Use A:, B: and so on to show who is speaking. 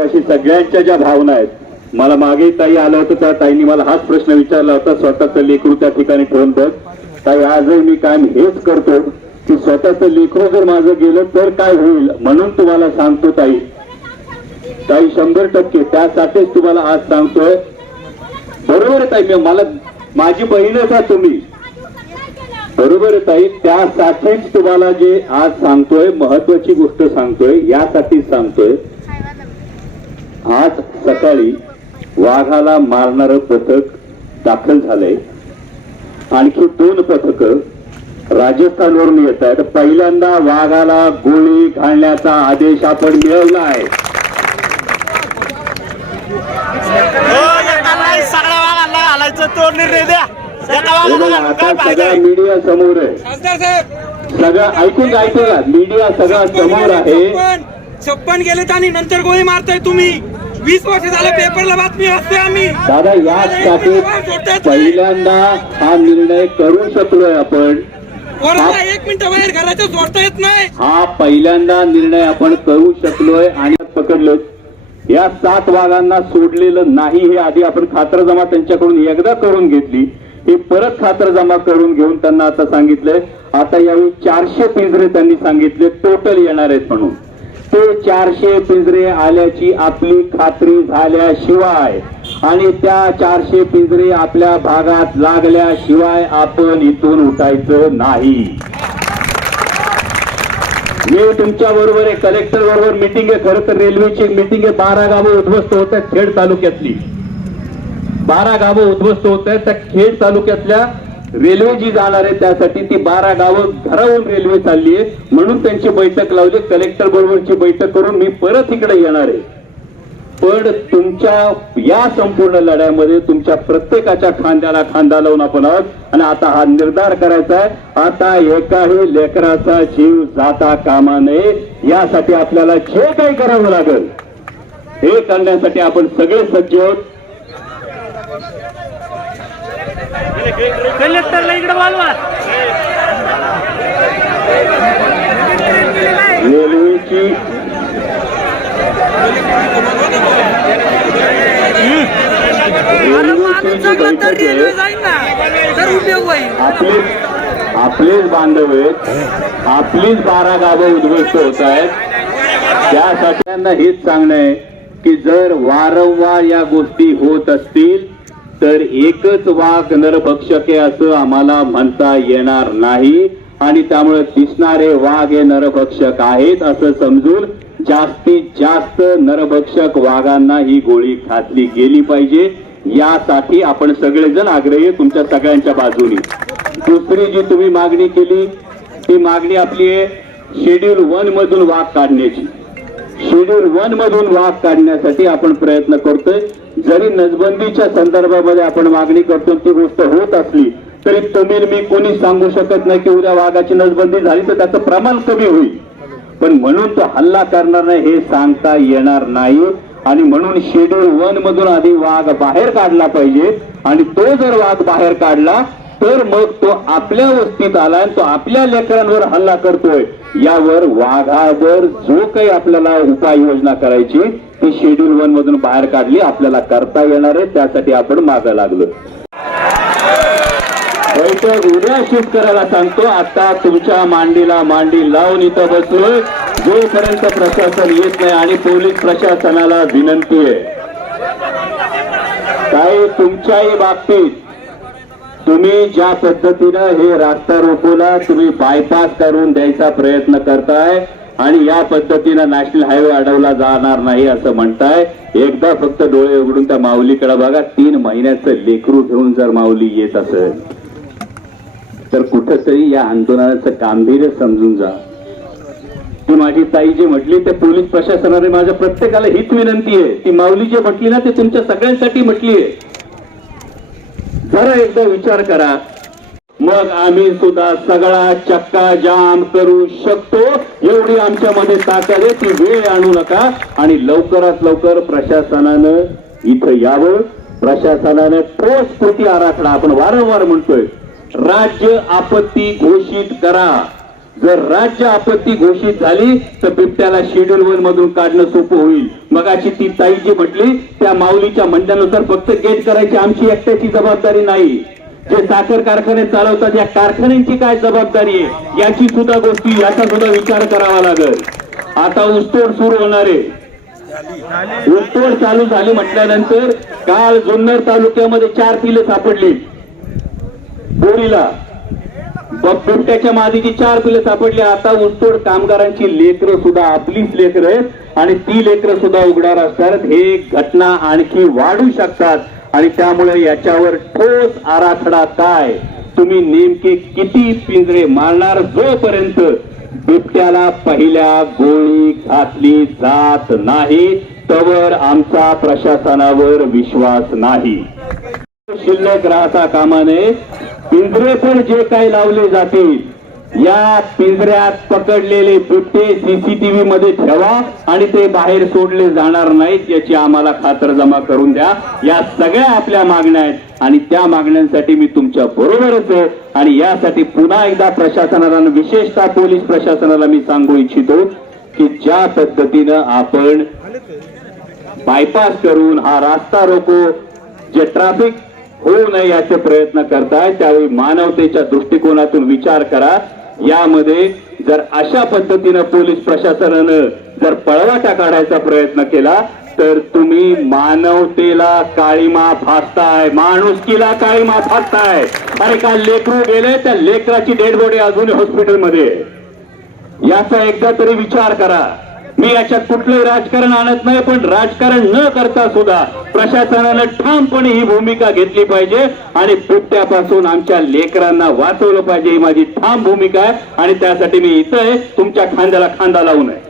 A: अशी सगळ्यांच्या ज्या भावना आहेत मला मागे ताई आलं होतं त्या ताईंनी मला हाच प्रश्न विचारला होता स्वतःचं लेकरू त्या ठिकाणी ठेवून बघ. ताई आजही मी काम हेच करतो की स्वतःचं लेकरू जर माझं गेलं तर काय होईल? म्हणून तुम्हाला सांगतो ताई. ताई शंभर टक्के त्यासाठीच तुम्हाला आज सांगतोय. बरोबर आहे ताई मी मला माझी बहीणच आहात तुम्ही? बरोबर आहे ताई त्यासाठीच तुम्हाला जे आज सांगतोय महत्वाची गोष्ट सांगतोय यासाठीच सांगतोय. आज सकाळी वाघाला मारणारं पथक दाखल झालंय. आणखी दोन पथक राजस्थानवरून येत आहेत. पहिल्यांदा वाघाला गोळी घालण्याचा आदेश आपण मिळवला आहे? मीडिया समोर आहे. सगळं ऐकून घ्या. मीडिया सगळा समोर आहे.
B: छप्पन गेलेत आणि नंतर गोळी मारताय तुम्ही. वीस वर्ष झाले पेपरला बातमी वाचतोय आम्ही.
A: दादा यासाठी पहिल्यांदा हा निर्णय करू शकलोय आपण.
B: एक मिनिट बाहेर घराच्या सोडता येत नाही.
A: हा पहिल्यांदा निर्णय आपण करू शकलोय आणि पकडलो या सात वाघांना सोडलेलं नाही हे आधी आपण खातरजमा त्यांच्याकडून एकदा करून घेतली. हे परत खातरजमा करून घेऊन त्यांना आता सांगितलंय. आता यावेळी चारशे पिंजरे त्यांनी सांगितले. टोटल येणार आहेत म्हणून. ते चारशे पिंजरे आल्याची आपली खात्री झाल्याशिवाय आणि त्या चारशे पिंजरे आपल्या भागात लागल्याशिवाय आपण इथून उठायचं नाही. मी तुमच्या बरोबर आहे कलेक्टर बरोबर मिटिंग आहे खरं तर रेल्वेची मिटिंग आहे. बारा गावं उद्ध्वस्त होत आहेत खेड तालुक्यातली. बारा गावं उद्ध्वस्त होत आहेत त्या खेड तालुक्यातल्या रेल्वे जी जाणार आहे त्यासाठी ती बारा गावं घरावून रेल्वे चालली आहे. म्हणून त्यांची बैठक लावली. कलेक्टर बरोबरची बैठक करून मी परत इकडे येणार आहे. पण तुमच्या या संपूर्ण लढ्यामध्ये तुमच्या प्रत्येकाच्या खांद्याला खांदा लावून आपण आहोत. आणि आता हा निर्धार करायचा आहे. आता एकाही लेकराचा जीव जाता कामा नये. यासाठी आपल्याला जे काही करावं लागेल हे करण्यासाठी आपण सगळे सज्ज आहोत.
C: कलेक्टरला इकडे बोलवा.
A: रेल्वेची आपलेच बांधव आहेत. आपलीच बारा गावं उद्ध्वस्त होत आहेत. त्यासाठी त्यांना हेच सांगणं आहे की जर वारंवार या गोष्टी होत असतील तर एकच वाघ नरभक्षक आहे असं आम्हाला म्हणता येणार नाही. आणि त्यामुळे दिसणारे वाघ हे नरभक्षक आहेत असं समजून जास्तीत जास्त नरभक्षक वाघांना ही गोळी घातली गेली पाहिजे. यासाठी आपण सगळेजण आग्रही तुमच्या सगळ्यांच्या बाजूनी. दुसरी जी तुम्ही मागणी केली ती मागणी आपली आहे शेड्यूल वन मधून वाघ काढण्याची. शेड्यूल वन मधून वाघ काढण्यासाठी आपण प्रयत्न करतोय. जरी नजबंदीच्या संदर्भामध्ये आपण मागणी करतो ती गोष्ट होत असली तरी तुम्ही मी कोणी सांगू शकत नाही की उद्या वाघाची नजबंदी झाली तर त्याचं प्रमाण कमी होईल. पण म्हणून तो हल्ला करणार नाही हे सांगता येणार नाही. आणि म्हणून शेड्यूल वन मधून आधी वाघ बाहेर काढला पाहिजे. आणि तो जर वाघ बाहेर काढला तर मग तो आपल्या वस्तीत आला आणि तो आपल्या लेकरांवर हल्ला करतोय. यावर वाघावर जो काही आपल्याला उपाययोजना करायची ही शेड्यूल वन मधून बाहेर काढली आपल्याला करता येणार आहे त्यासाठी आपण मागं लागलो. उद्या शिफ्ट करायला सांगतो. आता तुमच्या मांडीला मांडी लावून इथं बसलोय. जोपर्यंत प्रशासन येत नाही आणि पोलीस प्रशासनाला विनंती आहे. काही तुमच्याही बाबतीत तुम्ही ज्या पद्धतीनं हे रास्ता रोकोला तुम्ही बायपास करून द्यायचा प्रयत्न करताय आणि या पद्धतीनं नॅशनल हायवे अडवला जाणार नाही असं म्हणताय. एकदा फक्त डोळे उघडून त्या माऊलीकडे बघा. तीन महिन्याचं लेकरू घेऊन जर माऊली येत असेल तर कुठंतरी या आंदोलनाचं गांभीर्य समजून जा. ती माझी ताई जी म्हटली ते पोलीस प्रशासनाने माझ्या प्रत्येकाला हीच विनंती आहे. ती माऊली जी म्हटली ना ते तुमच्या सगळ्यांसाठी म्हटली आहे. जरा एकदा विचार करा. मग आम्ही सुद्धा सगळा चक्का जाम करू शकतो. एवढी आमच्यामध्ये ताकद आहे ती वेळ आणू नका. आणि लवकरात लवकर प्रशासनानं इथं यावं. प्रशासनानं ठोस कृती आराखडा आपण वारंवार म्हणतोय. राज्य आपत्ती घोषित करा. जर राज्य आपत्ती घोषित झाली तर बिबट्याला शेड्यूल वन मधून काढणं सोपं होईल. मगाची ती ताई जी म्हटली त्या माऊलीच्या म्हणण्यानुसार फक्त गेट करायची आमची एकट्याची जबाबदारी नाही. जे साखर कारखाने चालवतात या कारखान्यांची काय जबाबदारी आहे? याची सुद्धा गोष्टी याचा सुद्धा विचार करावा लागेल. आता ऊसतोड सुरू होणार आहे. ऊसतोड चालू झाली म्हटल्यानंतर काल जुन्नर तालुक्यामध्ये चार पिलं सापडली. बोरीला. बिबट्याच्या मादीची चार पिलं सापडली. आता ऊसतोड कामगारांची लेकरं सुद्धा आपलीच लेकरं आहेत आणि ती लेकरं सुद्धा उघडार असतात हे घटना आणखी वाढू शकतात. आणि त्यामुळे याच्यावर ठोस आराखडा काय? तुम्ही नेमके किती पिंजरे मारणार? जोपर्यंत बिबट्याला पहिल्या गोळी घातली जात नाही तवर आमचा प्रशासनावर विश्वास नाही. शिल्लक राहता कामा नये. पिंजरे पण जे काही लावले जातील या पिंजऱ्यात पकडलेले बिबटे सीसीटीव्ही मध्ये ठेवा आणि ते बाहेर सोडले जाणार नाहीत याची आम्हाला खातरजमा करून द्या. या सगळ्या आपल्या मागण्या आहेत आणि त्या मागण्यांसाठी मी तुमच्या बरोबरच आहे आणि यासाठी पुन्हा एकदा प्रशासनाला विशेषतः पोलीस प्रशासनाला मी सांगू इच्छितो की ज्या पद्धतीनं आपण बायपास करून हा रास्ता रोको जे ट्रॅफिक होऊ नये याचे प्रयत्न करताय त्यावेळी मानवतेच्या दृष्टिकोनातून विचार करा. यामध्ये जर अशा पद्धतीनं पोलीस प्रशासनानं जर पळवाटा काढायचा प्रयत्न केला तर तुम्ही मानवतेला काळीमा फासताय माणुसकीला काळीमा फासताय. अरे काल लेकरू गेले? त्या लेकराची डेड बॉडी अजूनही हॉस्पिटलमध्ये याचा एकदा तरी विचार करा. मी याच्यात कुठलंही राजकारण आणत नाही पण राजकारण न करता सुद्धा प्रशासनानं ठामपणे ही भूमिका घेतली पाहिजे आणि बिबट्यापासून आमच्या लेकरांना वाचवलं पाहिजे ही माझी ठाम भूमिका आहे. आणि त्यासाठी मी इथं आहे. तुमच्या खांद्याला खांदा लावून आहे